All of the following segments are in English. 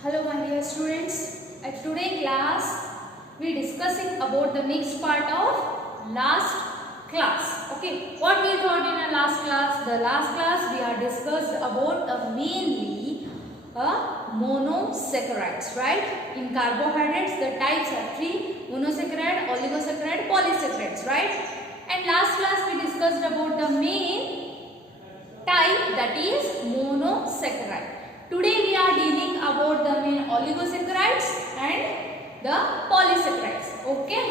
Hello my dear students, at today class we discussing about the next part of last class. Okay, what we taught in our last class? The last class we are discussed about mainly monosaccharides, right? In carbohydrates the types are three: monosaccharide, oligosaccharide, polysaccharides, right? And last class we discussed about the main type, that is monosaccharide. Today we are dealing about the main oligosaccharides and the polysaccharides. Okay.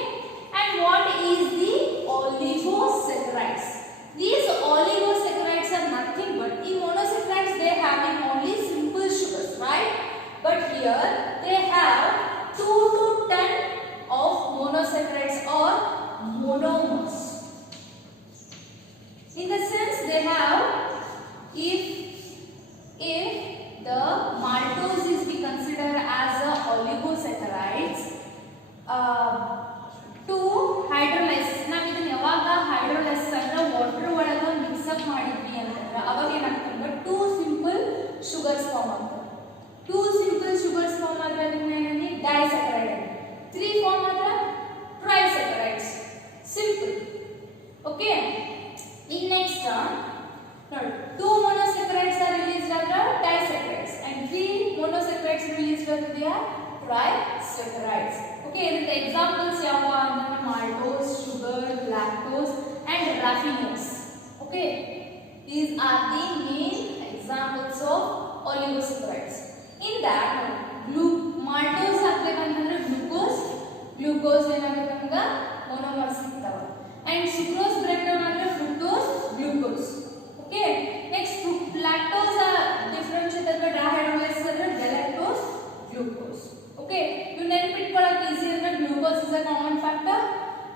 And what is the oligosaccharides? These oligosaccharides are nothing but, in monosaccharides they having only simple sugars, right? But here they have 2 to 10 of monosaccharides or monomers. In the sense they have, if the maltose is be considered as a oligosaccharides, to hydrolysis, ನಾವು ಇದನ್ನ ಯಾವಾಗ hydrolysis ಅಂದ್ರೆ water ಒಳಗೆ mix up ಮಾಡಿದ್ವಿ ಅಂತಂದ್ರೆ ಅವಾಗ ಏನಾಗ್ತದೆ ಅಂದ್ರೆ 2 ಸಿಂಪಲ್ ಶುಗರ್ಸ್ ಫಾರ್ಮ್ ಆಗ್ತವೆ. 2 ಸಿಂಪಲ್ ಶುಗರ್ಸ್ ಫಾರ್ಮ್ ಆದ್ರೆ ಅದನ್ನ ಏನಂದ್ರೆ ಡೈಸ್ಯಾಕರೈಡ್, 3 ಫಾರ್ಮ್ ಆದ್ರೆ ಟ್ರೈಸ್ಯಾಕರೈಡ್ಸ್. ಸಿಂಪಲ್. ಓಕೆ. In next ನೋಡಿ, 2 monosaccharides are released after disaccharides and 3 monosaccharides released after they are trisaccharides. Okay, the examples yavu andre maltose, sugar, lactose and raffinose. Okay, these are the main examples of oligosaccharides. In that maltose ಹಾಕಬೇಕಂತಂದ್ರೆ glucose ಏನಾಗುತ್ತೆ ನಮಗೆ monomers ಸಿಗ್ತಾವೆ, and sucrose break down ಆದ್ರೆ fructose, glucose. Okay, next lactose differentiate ಅಂದ್ರೆ dihydrolysis ಅಂದ್ರೆ galactose, glucose. Okay, you ನೆನಪಿಟ್ಕೊಳ್ಳೋಕೆ easy ಅಂದ್ರೆ glucose is a common factor,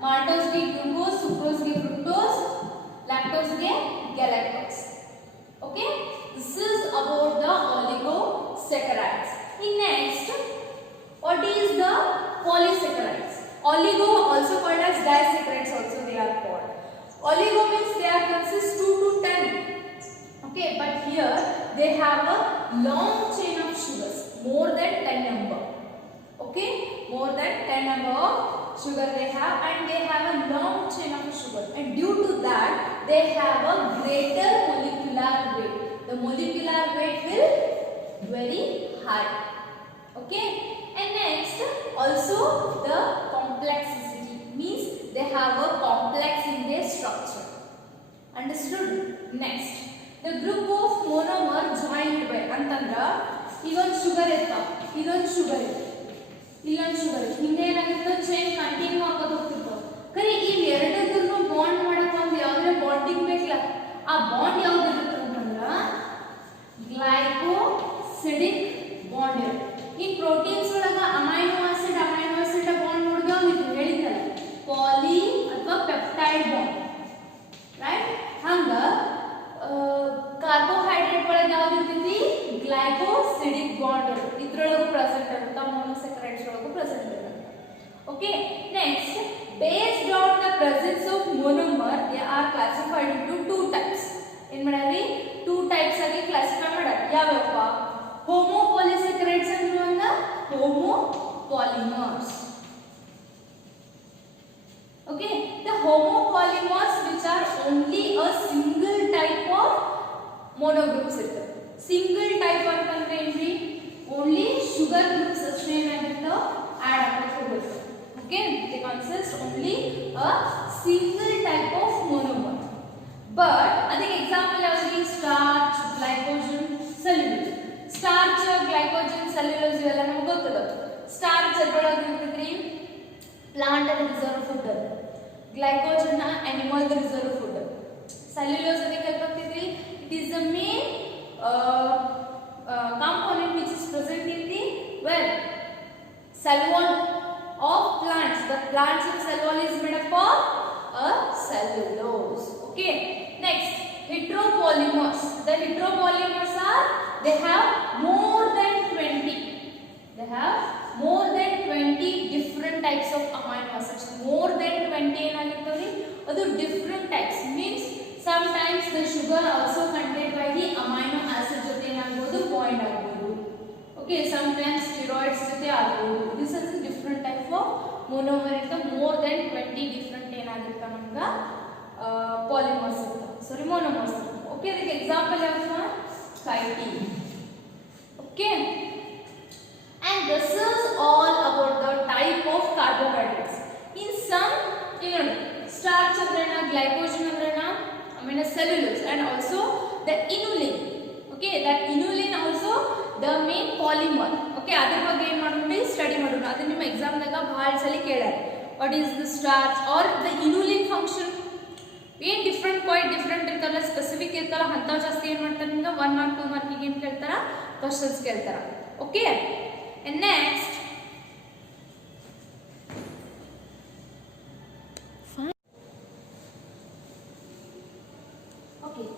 maltose ಗೆ glucose, sucrose ಗೆ fructose, lactose ಗೆ galactose. Okay, this is about the oligosaccharides. In next, what is the polysaccharides? Oligo also called as disaccharides also they are called. Oligo means they are consist 2 to 10. Okay, but here they have a long chain of sugars, more than 10 number. Okay, more than 10 number of sugar they have, and they have a long chain of sugar, and due to that they have a greater molecular weight. The molecular weight will very high. Okay, and next also the complexity means they have a complex in their structure. Understood? Next, the group of monomer joined by ಅಂತಂದ್ರ ಇದೊಂದು sugar ಇರ್ತಾವ, ಇದೊಂದು sugar ಇದೆ, ಇಲ್ಲೊಂದು sugar ಇದೆ, ಹಿಂದೆ ಏನಾಗಿರ್ತದೆ chain continue ಆಗೋದು ಹೋಗ್ತಿರ್ತಾವ. ಖರೆ ಇವ್ ಎರಡಕ್ಕೂ ಬಾಂಡ್ ಮಾಡಕ್ ಒಂದು ಯಾವ್ದಾರ ಬಾಂಡಿಂಗ್ ಬೇಕಲ್ಲ, ಆ ಬಾಂಡ್ ಯಾವ್ದು ಇರುತ್ತೆ ಅಂತಂದ್ರ ಗ್ಲೈಕೋಸಿಡಿಕ್ ಬಾಂಡ್ ಇರುತ್ತೆ. ಈ ಪ್ರೋಟೀನ್ಸ್ ಒಳಗ ಅಮೈನೋ ಆಸಿಡ್ ಬಾಂಡ್ ನೋಡಿದ್ವಿ ಅವ್ನಿಗೆ ಹೇಳಿದ್ದಲ್ಲ, ಪಾಲಿ ಅಥವಾ ಪೆಪ್ಟೈಡ್ ಬಾಂಡ್, ರೈಟ್? ಹಂಗ ಕಾರ್ಬೋಹೈಡ್ರೇಟ್ ಒಳಗೆ ಯಾವ್ದು ಇರ್ತೈತಿ? ಗ್ಲೈಕೋಸಿಡಿಕ್ ಬಾಂಡ್ ಇದ್ರೊಳಗೂ ಪ್ರೆಸೆಂಟ್ ಇರುತ್ತೆ, ಮೊನೊಸ್ಯಾಕರೈಡ್ಸ್ ಒಳಗೂ ಪ್ರೆಸೆಂಟ್ ಇರುತ್ತೆ. Okay, next, based on the presence of monomer they are classified into 2 types. ಏನ್ ಮಾಡ್ಯಾರಿ? 2 ಟೈಪ್ಸ್ ಆಗಿ ಕ್ಲಾಸಿಫೈ ಮಾಡ್ಯಾರ. ಯಾವ್ಯಾವಪ್ಪ? ಹೋಮೋಪಾಲಿಸ್ಯಾಕರೈಡ್ಸ್ ಅಂದ್ರೆ ಒಂದು, homopolymers. Okay, the homopolymers which are only a single type of monogroups ಇರ್ತವೆ. ಸಿಂಗಲ್ ಟೈಪ್ ಅಂತಂದ್ರೆ ಏನ್ರಿ? ಓನ್ಲಿ ಶುಗರ್ ಗ್ರೂಪ್ಸ್ ಅಷ್ಟೇ ಏನಾಗಿರ್ತವೆ, ಆಡ್ ಆಗ್ತಾ ಹೋಗುತ್ತೆ. Okay, they consist only a single type of monomer. But ಅದಕ್ಕೆ ಎಕ್ಸಾಂಪಲ್ ಯಾವ್ದು? Starch, glycogen, cellulose. Starch, glycogen, cellulose ಇವೆಲ್ಲ ನಮಗೆ ಗೊತ್ತದ. ಸ್ಟಾರ್ಚ್ ಅದರೊಳಗೆ ಇರ್ತೈತ್ರಿ ಪ್ಲಾಂಟ್ ಅದ reserve food, glycogen animal reserve food. Cellulose ಅದಕ್ಕೆ ಹೆಲ್ಪ್ ಆಗ್ತೈತ್ರಿ. It is the main component which is present in the cell wall of plants. The plants in cell wall is made up of a cellulose. Okay, next, heteropolymers. The heteropolymers are, they have more than 20. They have more than 20 different types of amino acids. More than 20 ಏನಾಗಿರ್ತವೆ? ಅದು different types means sometimes the sugar also contained by the amino acid ಜೊತೆ ಏನಾಗಬಹುದು bond ಆಗಬಹುದು. Okay, sometimes words ಜೊತೆ ಆಗ್ಬೋದು. This is different type of monomer ಇಂದ more than 20 different ಏನಾಗಿರ್ತಾವ ನಮ್ಗೆ polymers ಇರ್ತಾವ, ಸಾರಿ ಮೊನೋಮರ್ಸ್. ಓಕೆ, ಅದಕ್ಕೆ ಎಕ್ಸಾಂಪಲ್ ಯಾವುದು? chitin. Okay, and this is all about the type of carbohydrates. In some, you know, starch avrena, glycogen avrena, I mean cellulose, and also the inulin. Okay, that inulin also the main polymer. Okay, ಅದರ ಬಗ್ಗೆ ಏನು ಮಾಡೋಣ, study ಮಾಡೋಣ. ಅದು ನಿಮ್ಮ exam ದಾಗ ಬಹಳ ಸಲ ಕೇಳಾರೆ. What is the starch or the inulin function? ಏನ್ ಡಿಫ್ರೆಂಟ್, ಕ್ವೈಟ್ ಡಿಫ್ರೆಂಟ್ ಇರ್ತಾರಲ್ಲ, ಸ್ಪೆಸಿಫಿಕ್ ಇರ್ತಾರ, ಅಂಥವು ಜಾಸ್ತಿ ಏನು ಮಾಡ್ತಾರೆ ನಿಮ್ಗೆ 1 ಮಾರ್ಕ್ 2 ಮಾರ್ಕಿಗೆ ಏನು ಕೇಳ್ತಾರ, ಕ್ವಶನ್ಸ್ ಕೇಳ್ತಾರ. Okay, and next okay,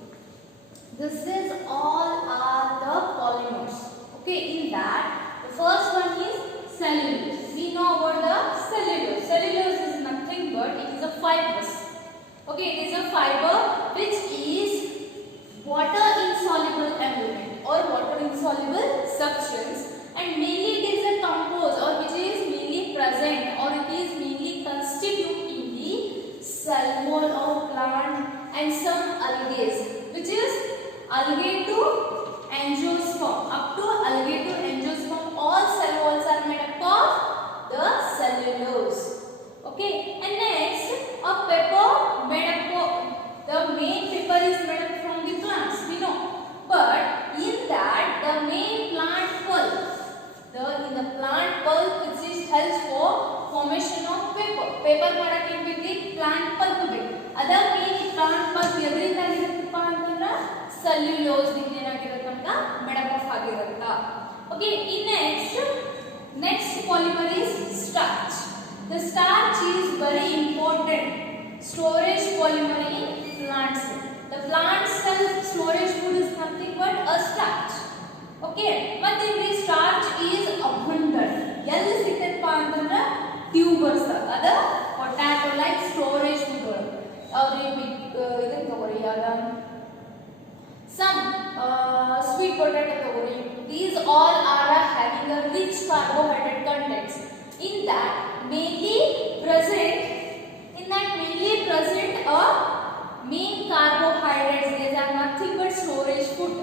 this is all are the polymers. Okay, in that the first one is cellulose. We know about the cellulose. Cellulose is nothing but it is a fibrous. Okay, it is a fiber which is water insoluble element or water insoluble substance, and mainly it is a composed or which is mainly present or it is mainly constitute in the cell wall of plant and some algae, which is algae to angiosperm. Up to algae to angiosperm, all cell walls are made up of the cellulose. Okay, and next a paper made up of, the main paper is made up from the plants, we know, but in that the main plant pulp, in the plant pulp which is helps for formation of paper ಮಾಡಕ್ಕೆ ಏನು ಬೇಕು, plant pulp ಬೇಕು. ಅದ main plant pulp ಎದರಿಂದ ಆಗಿರುತ್ತಪ್ಪ ಅಂತಂದ್ರೆ cellulose ದಿಂದ ಏನಾಗಿರುತ್ತೆ ನಮ್ಗೆ made up of ಆಗಿರುತ್ತಾ. Okay, in next polymer is starch. The starch is very important storage polymer in plants. The plant cell storage food is nothing but a starch. Okay, but in this starch is abundant. ಎಲ್ಲಿ ಸಿಕ್ಕಪ್ಪ ಅಂತಂದ್ರೆ tubers, ಅದ potato like storage food. ಯಾವ್ದು ಇದನ್ನ ತಗೋರಿ, ಯಾವ್ದ some sweet potato ತಗೋರಿ. These all are having a rich carbohydrate contents. In that mainly present a main carbohydrates. These are nothing but storage food.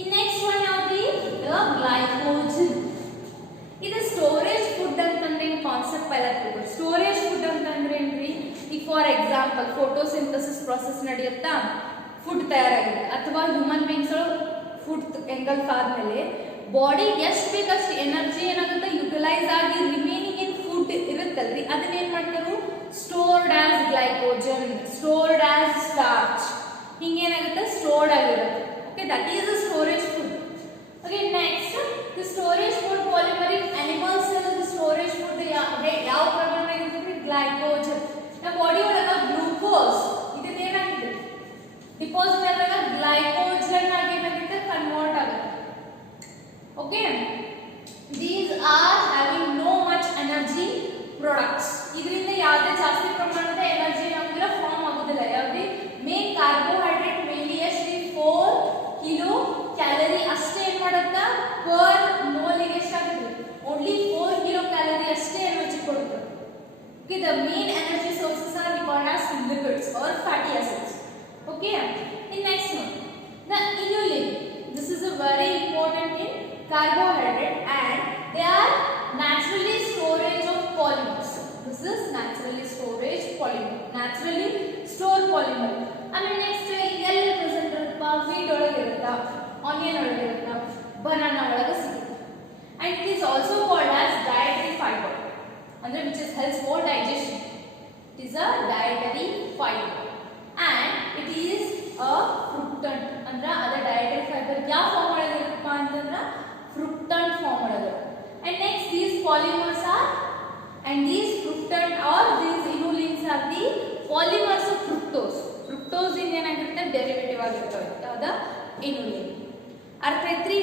In next one ಯಾವುದು, the glycogen. ಇದು storage food ಅಂತಂದ್ರೆ concept ಎಲ್ಲ ತಿಳ್ಕೊಳ್ಳಿ. Storage food ಅಂತಂದ್ರೆ ಏನ್ರಿ, ಈಗ for example photosynthesis process ನಡೆಯುತ್ತಾ, food ತಯಾರಾಗಿದೆ, ಅಥವಾ ಹ್ಯೂಮನ್ ಬೀಯಿಂಗ್ಸ್ ಫುಡ್ ಎಂಗಲ್ಫ್ ಆದ್ಮೇಲೆ ಬಾಡಿ ಎಷ್ಟು ಬೇಕಷ್ಟು ಎನರ್ಜಿ ಏನಾಗುತ್ತೆ ಯುಟಿಲೈಸ್ ಆಗಿ ರಿಮೈನಿಂಗ್ ಏನ್ ಫುಡ್ ಇರುತ್ತಲ್ರಿ ಅದನ್ನ ಏನ್ ಮಾಡ್ತಾರೆ, stored as glycogen, stored as starch, ಹಿಂಗೇನಾಗುತ್ತೆ ಸ್ಟೋರ್ಡ್ ಆಗಿರುತ್ತೆ. Okay, that is a storage food. Okay, next the storage food polymer in animal cell. The storage food ಯಾವ ಪ್ರಮಾಣ ಇರುತ್ತೆ, ಗ್ಲೈಕೋಜನ್. ನಮ್ಮ ಬಾಡಿ ಒಳಗ ಗ್ಲೂಕೋಸ್ ಇದನ್ನ ಏನಾಗಿದೆ ಡಿಪಾಸಿಟ್ ಆದಾಗ ಗ್ಲೈಕೋಜನ್ ಆಗಿ ಏನಾಗುತ್ತೆ ಕನ್ವರ್ಟ್ ಆಗುತ್ತೆ. Okay, these are having no much energy products. ಇದರಿಂದ ಯಾವುದೇ ಜಾಸ್ತಿ ಪ್ರಮಾಣದ ಎನರ್ಜಿ ನಮಗೆ ಫಾರ್ಮ್ ಆಗುದಿಲ್ಲ. ಯಾವುದೇ ಮೇನ್ ಕಾರ್ಬೋಹೈಡ್ರೇಟ್ ಮೇನ್ಲಿ ಎಷ್ಟು 4 ಕಿಲೋ ಕ್ಯಾಲರಿ ಅಷ್ಟೇ ಏನು ಮಾಡುತ್ತಾ ಪರ್ ಮೋಲಿಗೆ ಎಷ್ಟಾಗುತ್ತೆ, ಓನ್ಲಿ 4 ಕಿಲೋ ಕ್ಯಾಲರಿ ಅಷ್ಟೇ ಎನರ್ಜಿ ಕೊಡುತ್ತೆ. Okay, the main energy sources are recorded as lipids or fatty acids. Okay, in next one, the inulin. This is a very important in carbohydrate and they are naturally storage of polymers. This is naturally storage polymer, naturally stored polymer. I mean next ಎಲ್ಲಿ present ಇರುತ್ತಾ, wheat ಒಳಗೆ ಇರುತ್ತಾ, onion ಒಳಗೆ ಇರುತ್ತಾ, banana ಒಳಗೆ ಸಿಗುತ್ತೆ. And it is also called as dietary fiber, ಅಂದ್ರೆ which is helps for digestion. It is a dietary fiber and it is a fructant. ಅಂದ್ರೆ ಅದ dietary fiber ಯಾವ ಫಾರ್ಮ್ ಒಳಗೆ ಇರುತ್ತಪ್ಪ ಅಂತಂದ್ರೆ fructant form ಒಳಗೆ. And next these polymers are, and these fructant or these inulins are the polymers of fructose. Fructose ಇಂದ ಏನಾಗಿರುತ್ತೆ derivative ಆಗಿರ್ತವೆ, ಯಾವ್ದ inulin. ಅರ್ಥ ಐತ್ರಿ?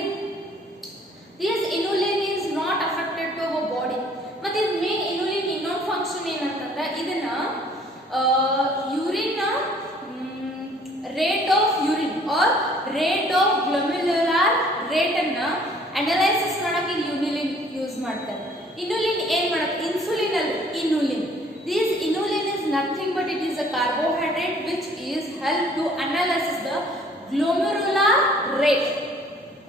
This inulin is not affected to our body. ಮತ್ತೆ ಇದು ಮೇನ್ inulin ಇನ್ನೊಂದು ಫಂಕ್ಷನ್ ಏನಂತಂದ್ರೆ ಇದನ್ನ urine rate of urine or rate of glomerular rate ಅನ್ನ ಅನಲೈಸಿಸ್ ಮಾಡಕ್ಕೆ inulin ಯೂಸ್ Inulin ಏನು ಮಾಡುತ್ತೆ? ಇನ್ಸುಲಿನ್ ಅಲ್ಲ, inulin. This inulin is nothing but it is a carbohydrate which is help to analyze the glomerular rate.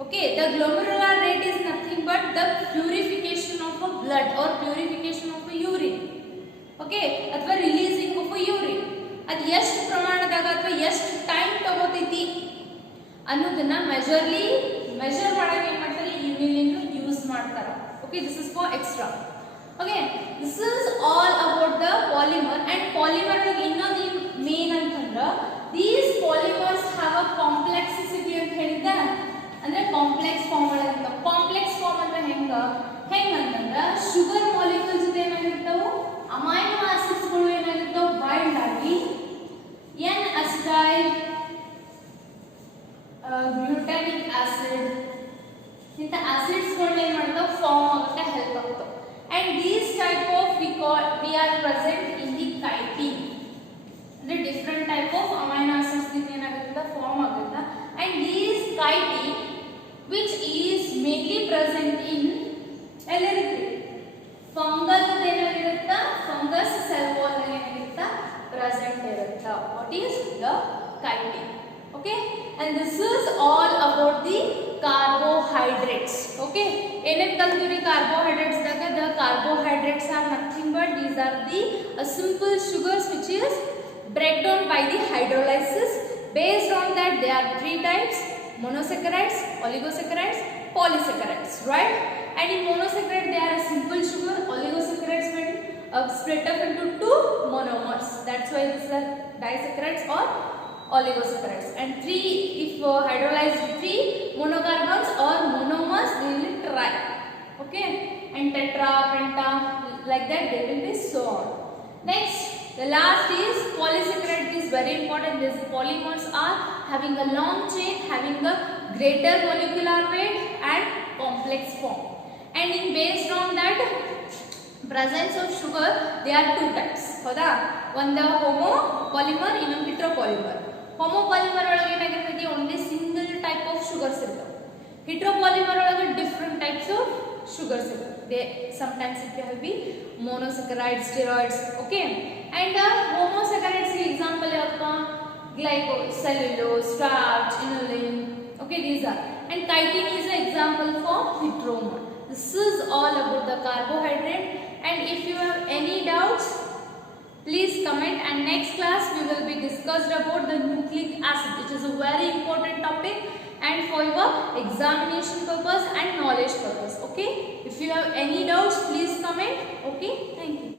Okay, the glomerular rate is nothing but the purification of a blood or purification of a urine. Okay, ಅಥವಾ releasing of a urine. ಅದು ಎಷ್ಟು ಪ್ರಮಾಣದಾಗ ಅಥವಾ ಎಷ್ಟು time ತಗೋತೈತಿ ಅನ್ನೋದನ್ನ measure ಮಾಡಕ್ಕೆ ಏನು ಮಾಡ್ತಾರೆ? inulin ಯೂಸ್ ಮಾಡ್ತಾರೆ. Okay, this is for extra. Okay, this is all about the polymer, and polymer ಇನ್ನೊಂದು ಮೇನ್ ಅಂತಂದ್ರೆ these polymers have a complexity ಅಂತ ಹೇಳಿದ್ದೆ, ಅಂದ್ರೆ ಕಾಂಪ್ಲೆಕ್ಸ್ ಫಾರ್ಮ್ ಒಳಗಿಂದ. ಕಾಂಪ್ಲೆಕ್ಸ್ ಫಾರ್ಮ್ ಅಂದ್ರೆ ಹೆಂಗಂತಂದ್ರೆ ಶುಗರ್ ಮಾಲಿಕ್ಯೂಲ್ ಜೊತೆ ಏನಾಗಿರ್ತಾವೆ? ಅಮೈನೋ ಆಸಿಡ್ಸ್ ಗಳು ಏನಾಗಿರ್ತಾವೆ? ಬೈಂಡ್ ಆಗಿ ಎನ್ ಅಸಿಟೈಲ್, ಗ್ಲೂಟಾಮಿಕ್ ಆಸಿಡ್ ಇಂಥ ಆಸಿಡ್ಸ್ ಗಳನ್ನ ಏನು ಮಾಡ್ತಾವೆ? ಫಾರ್ಮ್ ಆಗಕ್ಕೆ ಹೆಲ್ಪ್ ಆಗ್ತಾವೆ. And these type of we are present in the chitin. The different type of amino acids ಏನಾಗುತ್ತೆ? ಫಾರ್ಮ್ ಆಗುತ್ತೆ. And these chitin which is mainly present in fungal ಏನಾಗಿರುತ್ತೆ? Fungus cell wall ಏನಾಗಿರುತ್ತೆ? Present ಇರುತ್ತೆ. What is the chitin? Okay, and this is all about the carbohydrates. Okay, ಏನೇನ್ ಕಲ್ತಿವಿ carbohydrates ದಾಗ? The carbohydrates are nothing but these are the simple sugars which is break down by the hydrolysis. Based on that there are three types: monosaccharides, oligosaccharides, polysaccharides, right? And in monosaccharide they are a simple sugar. Oligosaccharides when split up into two monomers, that's why these are disaccharides or oligosaccharides. And three, if hydrolyzed, three monocarbons or monomers, they will try. Okay, and tetra, penta, like that they will be so on. Next, the last is polysaccharide. Is very important. These polymers are having a long chain, having a greater molecular weight and complex form. And in based on that presence of sugar, there are two types. ಹೌದಾ? ಒಂದು homo polymer, ಇನ್ನೊಂದು heteropolymer. homo polymer ಒಳಗೆ ಏನಾಗಿರ್ತೈತಿ? only single type of sugars ಇರ್ತವೆ. heteropolymer ಒಳಗೆ different types of sugars ಇರ್ತವೆ. They sometimes it will be monosaccharides, steroids. Okay, and homosaccharides example ಯಾವಪ್ಪ? glycose, cellulose, starch, inulin. Okay, these are. And chitin is an example for heteromer. This is all about the carbohydrate. And if you have any doubts, please comment, and next class we will be discussed about the nucleic acid, which is a very important topic and for your examination purpose and knowledge purpose. Okay, if you have any doubts, please comment.